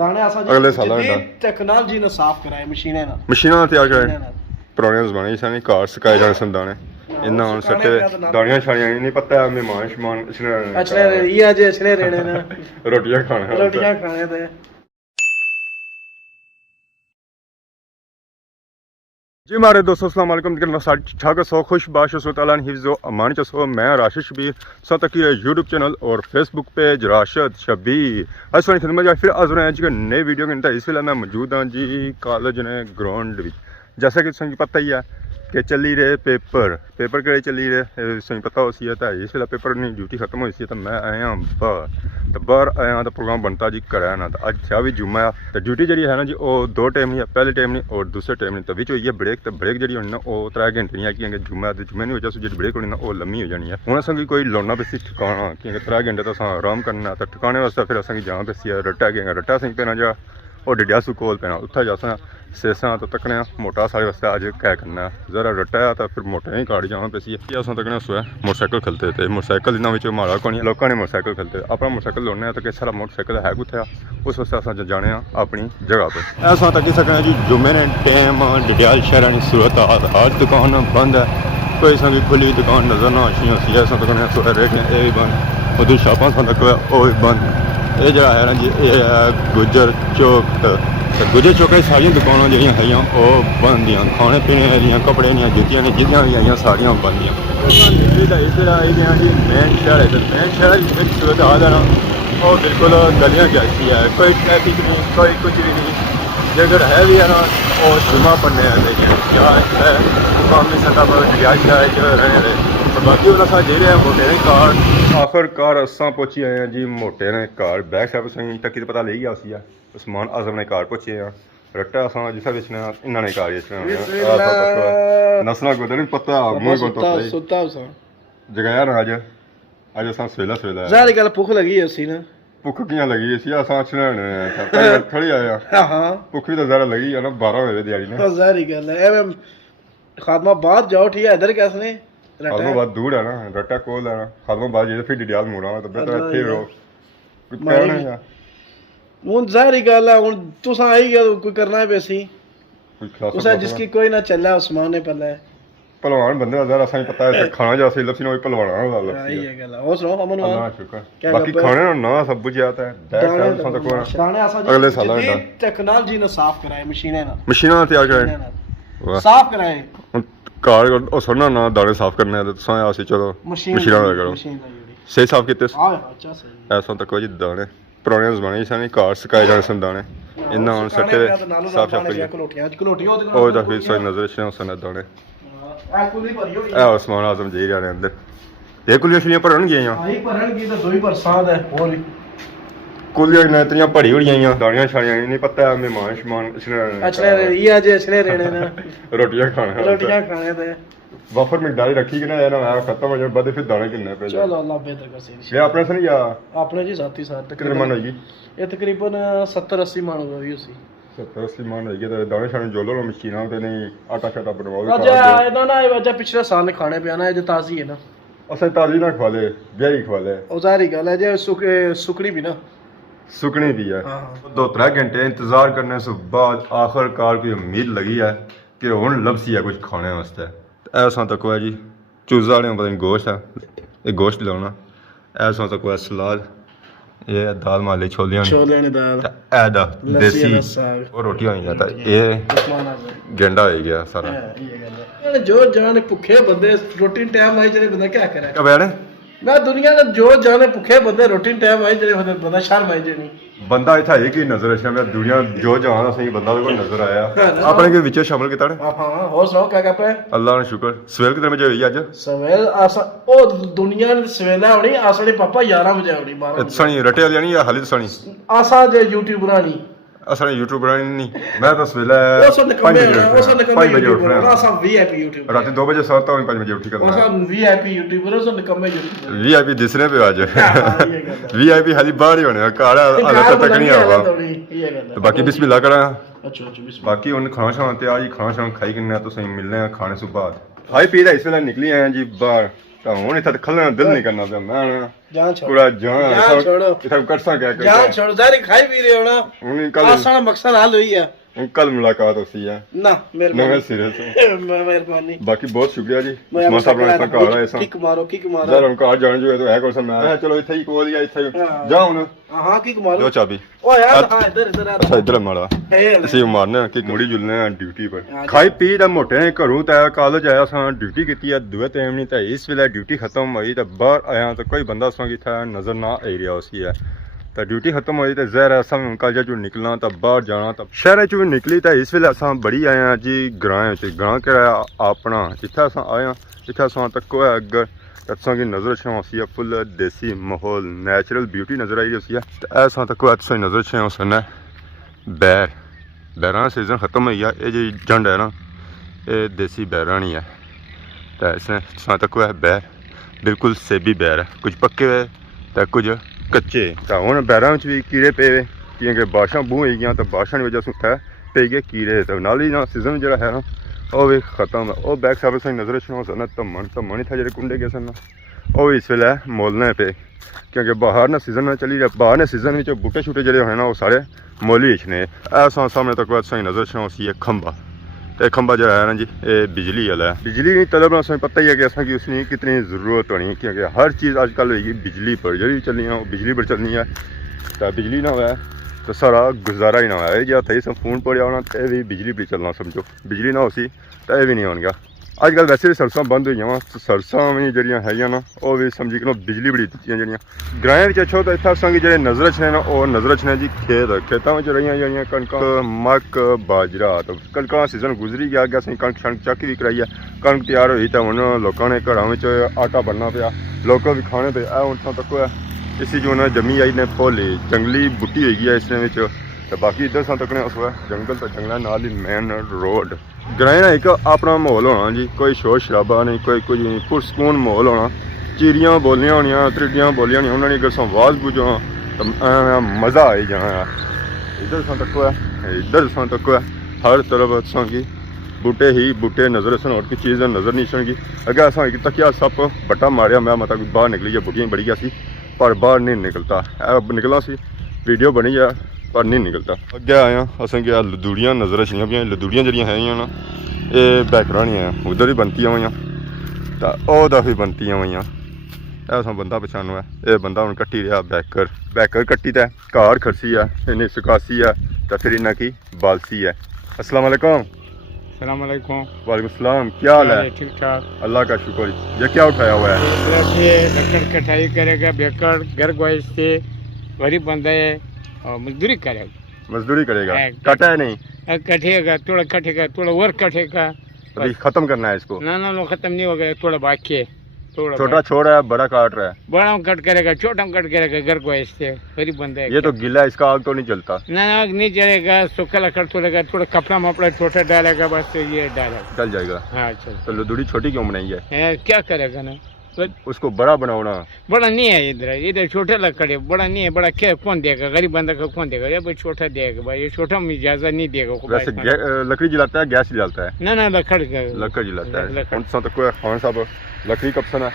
दाने अगले साल टेक्नोलॉजी ने साफ कराए मशीनें तैयार कराए पुराने जमाने च घर सकाए जाने सन दाने इन्ना हुन सट्टे दानियां छाड़ियां नहीं पता मेहमान शमान अछले ये अज अछले रेने ने रोटियां खाने ते जी हमारे दोस्तों अस्सलाम वालेकुम ठाक सो खुश बाश ताला हिफ्ज़ो अमान चसो मैं राशिद शबीर सो तक यूट्यूब चैनल और फेसबुक पेज राशिद शबीर आज सोनी खिदमत जा फिर आज रहे हैं नए वीडियो के इस वेले मैं मौजूद हाँ जी कॉलेज ने ग्राउंड जैसा कि तुझे पता ही है कि चली रहे पेपर कि चली रहे तुझे पता हो सी है तो इस वेले पेपर नहीं ड्यूटी खत्म हुई सी तो मैं आया बाहर तो बाहर आया तो प्रोग्राम बनता जी कराया ना तो अज था भी जुम्मा आ तो ड्यूटी जी है ना जी वो 2 टाइम नहीं है पहले टाइम नहीं और दूसरे टाइम नहीं तो बिच हुई है ब्रेक तो ब्रेक जी होनी ना वो 3 घंटे नहीं है कि जुम्मा तो जुम्मे नहीं हो जाए जी ब्रेक होनी ना वो लम्मी हो जानी है हूँ असं कोई लाना पैसी ठिकाना कि 3 घंटे तो अस आराम करना तो ठिकाने वास्ते फिर असं जाना पैसी है रट्टा कि रट्टा असें पैना जा और डिडिया सू कोल पैना उत्थे जा सेसा तो तकने मोटा सारे वास्ते अज क्या करना जरा रट्टा तो फिर मोटे ही काट जाना पैसी असं तकने सोया मोटरसाइकिल खलते थे मोटरसाइकिल इन्होंने माड़ा कौन लोगों ने मोटरसाइकिल खलते अपना मोटरसाइकिल लाने तो कि सारा मोटरसाइकिल है कुत्थे उस वास्ते अस जाने अपनी जगह पर ऐसा तक सकने जी जुम्मे ने टाइम डिडियाल शहर की सूरत हर दुकान बंद है कोई सी खुली दुकान नजर ना आशी ऐसा तकने सोया रह ये भी बंद उधर शापा तक वो भी बंद ये जरा है ना जी ये गुजर चौक गुजर चौक सारिया दुकाना जी है वो बंद दियाँ खाने पीने वाली कपड़े दी जुतियां ने जितनी भी आई सारिया बंद दियाँ आई गया जी मेन शहर है मेन शहर की सूरत हाल है ना वो बिल्कुल गलियाँ जैसी है कोई ट्रैफिक नहीं कोई कुछ भी नहीं जगह है भी है ना वो जुम्मा पढ़ने आते हैं मुकामी सतह पर रियाज रहने रहे बाकी वाला सा जेरे मोटे ने कार आखिरकार असा पहुंची आए हैं जी मोटे ने कार बैक साइड सही टक्की पता ले गया उसी उस्मान आजम ने कार पहुंचे हैं रट्टा असा जिसा बेचना इन्होंने कार बेचना नसना को नहीं पता मुंह को सुता जगह ना अज अज असा सवेला सवेला सारी गल भुख लगी उसी ना भुख कियां लगी सी असा खड़ी आया हां भुख भी तो जरा लगी है ना 12 बजे दिहाड़ी ने सारी गल है एवं खादमा बाद जाओ ठीक है इधर कैसे खादमा बाद दूर है ना रट्टा कोल है ना खादमा बाद जे फिर डिडियाल मुड़ा तो बेहतर इत्थे रहो कोई कहना है हूँ जाहिर गल है हूँ तुस आई गया कोई करना है बेसी तुसा जिसकी कोई ना चला उस्मान ने पल्ले पहलवान बंदे का जरा असें पता है खाना जा सी लपसी ना पहलवाना वाला लपसी ये गल है और सुनो अमन अल्लाह शुक्र बाकी खाने ना सब कुछ आता है बैक साइड तक दाने असा अगले साल टेक्नोलॉजी ने साफ कराए मशीनें तैयार कराए साफ कराए कार और सुनना ना दाने साफ करने तो तुसां आसी चलो मशीना लगा करो सही साफ कीते ऐसा तक जी दाने पुराने जमाने च कार सकाए जाने सन दाने इन्ना हुन सट्टे साफ साफ करिए और दा फिर सही नजर से सन दाने ए उस्मान आजम जी जाने अंदर ये कुलियां शुलियां भरन गईयां हां भरन की तो दो ही बरसात है और कुलियां ने इतनी भरी हुई दानियां छाड़ियां नहीं पता मेहमान शमान अछले ये अज अछले रेने ने रोटियां खाने ते वाफर मिकदारी रखी कि ना यार मैं खत्म हो जाए बाद फिर दाने किन्ने पे चलो अल्लाह बेहतर कर सही ये अपने से नहीं या अपने जी साथी साथ कितने मन होगी ये तकरीबन 70 80 मन होगी उसी 70 80 मन होगी तो दाने छाने जोलो लो मशीना पे नहीं आटा शाटा बनवाओ अच्छा ना ना ये पिछले साल खाने पे आना है जो ताजी है ना असा ताजी ना खवा ले ब्याही खवा ले ओ जारी गल है जे सुकड़ी भी ना सुकनी भी है 2-3 घंटे इंतजार करने से बाद आखिरकार कोई उम्मीद लगी है कि हुन लपसी है कुछ खाने वास्ते ऐसा तक है जी चूजा वाले पता नहीं गोश्त है ये गोश्त लाना ऐसा तक है सलाद ये दाल माले छोले ने दाल ऐदा देसी और रोटी हो जाता ये गेंडा हो गया सारा ये जो जाने भूखे बंदे रोटी टाइम आई जरे बंदा क्या करे कब यार मैं दुनिया में जो जाने भूखे बंदे रोटी टाइम आई जरे बंदा शर्म आई जनी बंदा इतना है कि नजर अच्छा मैं दुनिया जो जाना सही बंदा कोई नजर आया अपने के विच शामिल किता हां और सुनाओ क्या कर पे अल्लाह ने शुक्र सवेल कितने बजे हुई आज सवेल आसा ओ दुनिया ने सवेला होनी आसड़ी पापा 11 बजे होनी 12 सनी रटे वाली नहीं या हाली सनी आसा जे यूट्यूब बनानी असने यूट्यूब नहीं मैं तो सवेला 5 बजे उठ रहा आसा वीआईपी यूट्यूब रात 2 बजे सोता हूं 5 बजे उठ कर आसा वीआईपी यूट्यूबर सो निकम्मे यूट्यूबर वीआईपी दिसने पे आज वीआईपी खाली बाहर ही होने काड़ा हालत तक नहीं आवा तो बाकी बिस्मिल्लाह करा अच्छा बिस्मिल्लाह बाकी उन खाना शाना ते आज खाना शाना खाई किन्ने तो सही मिलने खाने से बाद हाई पी इस वेला निकली आए जी बाहर ਤਾਂ ਹੁਣ ਇੱਥੇ ਖਲਣਾ ਦਿਲ ਨਹੀਂ ਕਰਨਾ ਪਿਆ ਮੈਂ ਜਾਨ ਛੋੜ ਪੂਰਾ ਜਾਨ ਛੋੜੋ ਇੱਥੇ ਕਰਸਾਂ ਕਿਆ ਕਰ ਜਾਨ ਛੋੜ ਜ਼ਾਰੀ ਖਾਈ ਪੀ ਰਹੇ ਹੋ ਨਾ ਹੁਣ ਕੱਲ ਆਸਾਂ ਮਕਸਦ ਹੱਲ ਹੋਈ ਹੈ ਕੱਲ ਮੁਲਾਕਾਤ ਹੋਸੀ ਹੈ ਨਾ ਨਵੇਂ ਸਿਰੇ ਤੋਂ ਮਿਹਰਬਾਨੀ ਬਾਕੀ ਬਹੁਤ ਸ਼ੁਕਰੀਆ ਜੀ ਮਾਂ ਸਾਹਿਬ ਨੇ ਘਰ ਆਏ ਸਾਂ ਕਿਕ ਮਾਰੋ ਜਰ ਹਮ ਘਰ ਜਾਣ ਜੋ ਹੈ ਕੋਈ ਮੈਂ ਚਲੋ ਇੱਥੇ ਹੀ ਕੋਲ ਹੀ ਇੱਥੇ ਜਾ ਹੁਣ ਹਾਂ ਕਿਕ ਮਾਰੋ ਲੋ ਚਾਬੀ ਓ ਯਾਰ ਹਾਂ ਇੱਧਰ ਆ ਅੱਛਾ ਇੱਧਰ ਮਾਰਾ ਅਸੀਂ ਮਾਰਨੇ ਕਿ ਮੁੜੀ ਜੁਲਨੇ ਆ ਡਿਊਟੀ ਪਰ ਖਾਈ ਪੀ ਦਾ ਮੋਟੇ ਨੇ ਘਰੋਂ ਤਾਂ ਕਾਲਜ ਆਇਆ ਸਾਂ ਡਿਊਟੀ ਕੀਤੀ ਆ ਦੂਏ ਟਾਈਮ ਨਹੀਂ ਤਾਂ ਇਸ ਵੇਲੇ ਡਿਊਟੀ ਖਤਮ ਹੋਈ ਤਾਂ ਬਾਹਰ ਆਇਆ ਤਾਂ ਕੋਈ ਬੰਦਾ ਸੰਗੀ ਥਾ ਨਜ਼ਰ ਨਾ ਆ ਰਿਹਾ ਉਸੀ ਹੈ ਤਾਂ ਡਿਊਟੀ ਖਤਮ ਹੋਈ ਤਾਂ ਜ਼ਹਿਰ ਅਸਾਂ ਕਾਲਜ ਚੋਂ ਨਿਕਲਣਾ ਤਾਂ ਬਾਹਰ ਜਾਣਾ ਤਾਂ ਸ਼ਹਿਰ ਚੋਂ ਨਿਕਲੀ ਤਾਂ ਇਸ ਵੇਲੇ ਅਸਾਂ ਬੜੀ ਆਏ ਆ ਜੀ ਗ੍ਰਾਂ ਚ ਗ੍ਰਾਂ ਕਿਹੜਾ ਆਪਣਾ ਜਿੱਥੇ ਅਸਾਂ ਆਇਆ ਜਿੱਥੇ ਅਸਾਂ ਤੱਕ ਹੋਇਆ ਅੱਗੇ ਅਸਾਂ ਦੀ ਨਜ਼ਰ ਛਾਂ ਸੀ ਫੁੱਲ ਦੇਸੀ ਮਾਹੌਲ ਨੈਚੁਰਲ ਬਿਊਟੀ ਨਜ਼ਰ ਆਈ ਰਹੀ ਹੈ ਤਾਂ ਅਸਾਂ ਤੱਕ ਅਸਾਂ ਨਜ਼ਰ ਛਾਂ ਸਨ ਬੈਰਾਂ ਸੀਜ਼ਨ ਖਤਮ ਹੋਈ ਆ ਇਹ ਜੀ ਜੰਡ ਹੈ ਨਾ ਇਹ ਦੇਸੀ ਬੈਰਾਂ ਨਹੀਂ ਹੈ ਤਾਂ ਇਸ ਅਸਾਂ ਤੱਕ ਹੋਇਆ ਬੈਰ ਬਿਲਕੁਲ ਸੇਬੀ ਬੈਰ ਹੈ ਕੁਝ ਪੱਕੇ ਹੋਏ ਤਾਂ ਕੁਝ ਕੱਚੇ ਤਾਂ ਹੁਣ ਬੈਰਾਂ ਵਿੱਚ ਵੀ ਕੀੜੇ ਪਏ ਕਿਉਂਕਿ ਬਾਰਿਸ਼ਾਂ ਬੂਹ ਹੋਈ ਗਈਆਂ ਤਾਂ ਬਾਰਿਸ਼ਾਂ ਦੀ ਵਜ੍ਹਾ ਸੁੱਤਾ ਪੈ ਗਏ ਕੀੜੇ ਤਾਂ ਨਾਲ ਹੀ ਨਾ ਸੀਜ਼ਨ ਜਿਹੜਾ ਹੈ ਨਾ ਉਹ ਵੀ ਖਤਮ ਉਹ ਬੈਕ ਸਾਈਡ ਸੇ ਨਜ਼ਰ ਛਾਂ ਸਨ ਧੰਮਣ ਇੱਥੇ ਜਿਹੜੇ ਕੁੰਡੇ ਗਏ ਸਨ ਉਹ ਇਸ ਵੇਲੇ ਮੁੱਲਣੇ ਪਏ ਕਿਉਂਕਿ ਬਾਹਰ ਨਾ ਸੀਜ਼ਨ ਨਾਲ ਚੱਲੀ ਰਿਹਾ ਬਾਹਰ ਨੇ ਸੀਜ਼ਨ ਵਿੱਚ ਬੂਟੇ ਛੂਟੇ ਜਿਹੜੇ ਹੋਏ ਨਾ ਉਹ ਸਾਰੇ ਮੁੱਲ ਹੀ ਨੇ ਐਸਾ ਸਾਹਮਣੇ ਤੱਕ ਬਾਅਦ ਸਹੀ ਨਜ਼ਰ ਛਾਂ ਸੀ ਖੰਭਾ ਤੇ ਖੰਭਾ ਜਿਹੜਾ ਹੈ ਨਾ ਜੀ ਇਹ ਬਿਜਲੀ ਵਾਲਾ ਹੈ ਬਿਜਲੀ ਦੀ ਤਲਬ ਨਾਲ ਸਾਨੂੰ ਪਤਾ ਹੀ ਹੈ ਕਿ ਅਸਾਂ की उसकी कितनी ज़रूरत होनी क्योंकि हर चीज़ आजकल होगी बिजली पर ਜਿਹੜੀ ਚੱਲੀਆਂ ਉਹ ਬਿਜਲੀ ਪਰ ਚੱਲਣੀ ਹੈ ਤਾਂ ਬਿਜਲੀ ਨਾ ਹੋਇਆ ਤਾਂ ਸਾਰਾ ਗੁਜ਼ਾਰਾ ਹੀ ਨਾ ਹੋਇਆ ਜੇ ਇੱਥੇ ਹੀ ਫੋਨ ਪੜਿਆ ਹੋਣਾ ਤੇ ਵੀ ਬਿਜਲੀ ਪਰ ਚੱਲਣਾ ਸਮਝੋ ਬਿਜਲੀ ਨਾ ਹੋਸੀ ਤਾਂ ਇਹ ਵੀ ਨਹੀਂ ਹੋਣਗਾ ਅੱਜ ਕੱਲ੍ਹ ਵੈਸੇ ਵੀ ਸਰਸਾਂ ਬੰਦ ਹੋਈਆਂ ਵਾ ਸਰਸਾਂ ਵੀ ਜਿਹੜੀਆਂ ਹੈਗੀਆਂ ਨਾ ਉਹ ਵੀ ਸਮਝੀ ਕਿ ਬਿਜਲੀ ਬੜੀ ਦਿੱਤੀਆਂ ਜਿਹੜੀਆਂ ਗ੍ਰਾਂ ਵਿੱਚ ਅੱਛੋ ਤਾਂ ਇੱਥੇ ਅਸਾਂ ਜਿਹੜੇ ਨਜ਼ਰ 'ਚ ਨੇ ਨਾ ਉਹ ਨਜ਼ਰ 'ਚ ਨੇ ਜੀ ਖੇਤਾਂ ਵਿੱਚ ਰਹੀਆਂ ਜਿਹੜੀਆਂ ਕਣਕਾਂ ਮੱਕ ਬਾਜਰਾ ਤਾਂ ਕਣਕਾਂ ਦਾ ਸੀਜ਼ਨ ਗੁਜ਼ਰੀ ਗਿਆ ਅਸੀਂ ਕਣਕ ਛਣਕ ਚੱਕ ਵੀ ਕਰਾਈ ਹੈ ਕਣਕ ਤਿਆਰ ਹੋਈ ਤਾਂ ਹੁਣ ਲੋਕਾਂ ਨੇ ਘਰਾਂ ਵਿੱਚ ਆਟਾ ਬਣਨਾ ਪਿਆ ਲੋਕਾਂ ਵੀ ਖਾਣੇ ਪਏ ਇਹ ਹੁਣ ਤਾਂ ਤੱਕ ਹੋਇਆ ਇਸੀ ਜੋ ਨਾ ਜੰਮੀ ਆਈ ਨੇ ਫੁੱਲ ਜੰਗਲੀ ਬੂਟੀ ਹੈਗੀ ਆ ਇਸ ਦੇ ਵਿੱਚ ਤੇ ਬਾਕੀ ਇੱਧਰ ਸਾਂ ਤੱਕ ਨੇ ਉਸ ਵਾ ਜੰਗਲ ਤਾਂ ਜੰਗਲਾਂ ਨਾਲ ਹੀ ਮੇਨ ਰੋਡ ਗ੍ਰਾਂ ਇੱਕ ਆਪਣਾ ਮਾਹੌਲ ਹੋਣਾ ਜੀ ਕੋਈ ਸ਼ੋਰ ਸ਼ਰਾਬਾ ਨਹੀਂ ਕੋਈ ਕੁਝ ਨਹੀਂ ਪੁਰਸਕੂਨ ਮਾਹੌਲ ਹੋਣਾ ਚੀੜੀਆਂ ਬੋਲੀਆਂ ਹੋਣੀਆਂ ਤ੍ਰਿਡੀਆਂ ਬੋਲੀਆਂ ਹੋਣੀਆਂ ਉਹਨਾਂ ਦੀ ਅਗਰ ਸਾਂ ਆਵਾਜ਼ ਬੁਝਾਂ ਤਾਂ ਮਜ਼ਾ ਆਈ ਜਾਣਾ ਇੱਧਰ ਸਾਂ ਤੱਕ ਹੋਇਆ ਇੱਧਰ ਸਾਂ ਤੱਕ ਹੋਇਆ ਹਰ ਤਰਫ ਸਾਂ ਕੀ ਬੂਟੇ ਹੀ ਬੂਟੇ ਨਜ਼ਰ सन और कोई चीज़ नज़र नहीं सन अगर असा एक तकिया सप बट्टा मारिया मैं मतलब बाहर निकली है बुटियाँ बड़ी सी पर बाहर नहीं निकलता निकलना सी वीडियो बनी है पर नहीं निकलता अगे आया असें क्या लदूड़ियाँ नज़र छियां पियां लदूड़ियाँ जड़ियां है ना ये बैकरा नहीं है उधर भी बनती हुई तो ओह्दा भी बनती हुई ऐसा बंदा पछानो है ये बंदा हूँ कट्टी रहा बैकर कट्टी तो घर खरसी है इन्हें सुकासी है तो फिर इन्हें की बालसी है अस्सलाम वालेकुम सलाम अलैकुम। वालेकुम सलाम, क्या हाल है? ठीक ठाक, अल्लाह का शुक्र। ये क्या उठाया हुआ है? लकड़ कटाई करेगा बेकर घर गोइस से गरीब बंदा है और मजदूरी करेगा। मजदूरी करेगा, कटा है नहीं? कटेगा थोड़ा और कटेगा। अभी खत्म करना है इसको? ना खत्म नहीं होगा, थोड़ा बाकी है। छोटा छोड़ रहा है, बड़ा काट रहा है? बड़ा कट करेगा, छोटा कट करेगा घर गोइस से गरीब बंदा है। ये तो गीला, इसका आग तो नहीं जलता? ना आग नहीं जलेगा, सूखा लकड़ तोड़ेगा, थोड़ा कपड़ा मपड़ा छोटा डालेगा, बस ये डालेगा, चल जाएगा। हाँ चल। तो लदूड़ी छोटी क्यों बनाई है? क्या करेगा ना, उसको बड़ा बनाना। बड़ा नहीं है इधर छोटा लकड़ है, बड़ा नहीं है। बड़ा क्या कौन देगा, गरीब बंदा का कौन देगा? ये छोटा देगा भाई, ये छोटा में इजाजत नहीं देगा। वैसे लकड़ी जलाता है, गैस जलाता है? ना लकड़ जलाता है। खान साहब लकड़ी कपसन है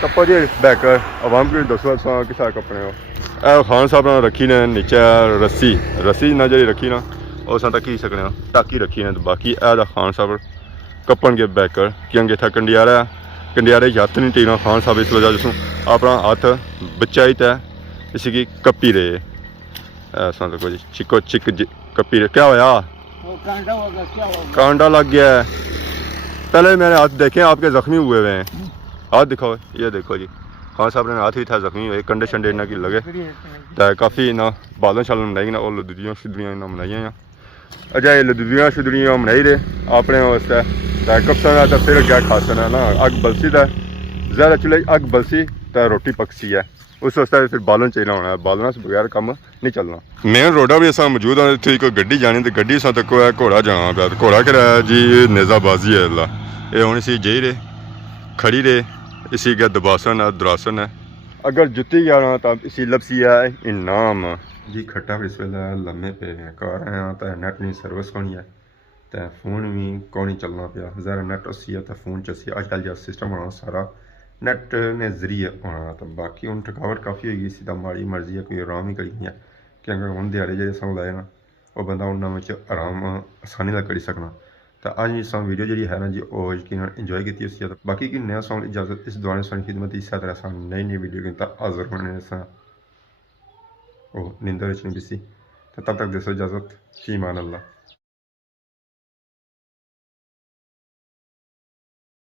कपो जी बैकर आवाम की दसो किसा कपने हो खान साहब ने रखी ने नीचे रस्सी ना जी रखी ना उस तक ही सकने टाकी रखी ने। बाकी ए खान साहब कपन के बैकर क्योंकि इतना कंडियारे हथ नहीं टेकना। खान साहब इस वजह जिसों अपना हाथ बचाई तय इसी की कपी रहे ऐसा तो कुछ चिको चिक कपी रहे। क्या होया? कांडा लग गया है। पहले मैंने हाथ देखे आपके जख्मी हुए हुए हैं, हाथ दिखाओ। ये देखो जी खान साहब ने हाथ भी था जख्मी हुए, कंडे शंडे इन्हों की लगे तो काफ़ी ना बालन शालन बनाई ना और लदूदियाँ शुदरियाँ इन्होंने बनाई। अच्छा ये लदूदियाँ शुदरियाँ बनाई रहे अपने वास्ते कपसन तो फिर क्या खासन है ना अग बलसी था ज़्यादा चूल्हे अग बलसी तो रोटी पकसी है उस वास्ते फिर बालन चाहिए होना है। बालना से बगैर काम नहीं चलना। मेन रोडा भी असा मौजूद है, इतनी कोई गड्डी जानी तो गड्डी सा तक घोड़ा जाना पाया तो घोड़ा कराया जी नेज़ाबाजी है अल्लाह ये हूँ इसी जही रहे खड़ी रहे इसी का दबासन है दुरासन है। अगर जुत्ती जाना तो इसी लपसी है इनाम जी। खट्टा इस वेले लम्बे पे घर आया तो नैट नहीं सर्विस कोनी है तो फोन भी कोनी चलना पाया ज़रा नैट अस्सी है तो फोन चसी अजकल जो सिस्टम होना सारा नैट ने जरिए होना। तो बाकी हूँ थकावट काफ़ी होगी सी, माड़ी मर्जी है कोई आराम ही करी क्योंकि हूँ दिहाड़े जो अस लाए ना वो बंदा उन्होंने आराम आसानी नाल करी सकना। तो अज अस वीडियो जी है ना जी वो यकीन इंजॉय की उस। बाकी कि नया सॉन्ग इजाजत इस दुआने सारी खिदमत इस तरह अस नई नई वीडियो की हाजिर होने वो निंदर नहीं बिसी। तो तब तक दसो इजाजत, फ़ी मान अल्लाह।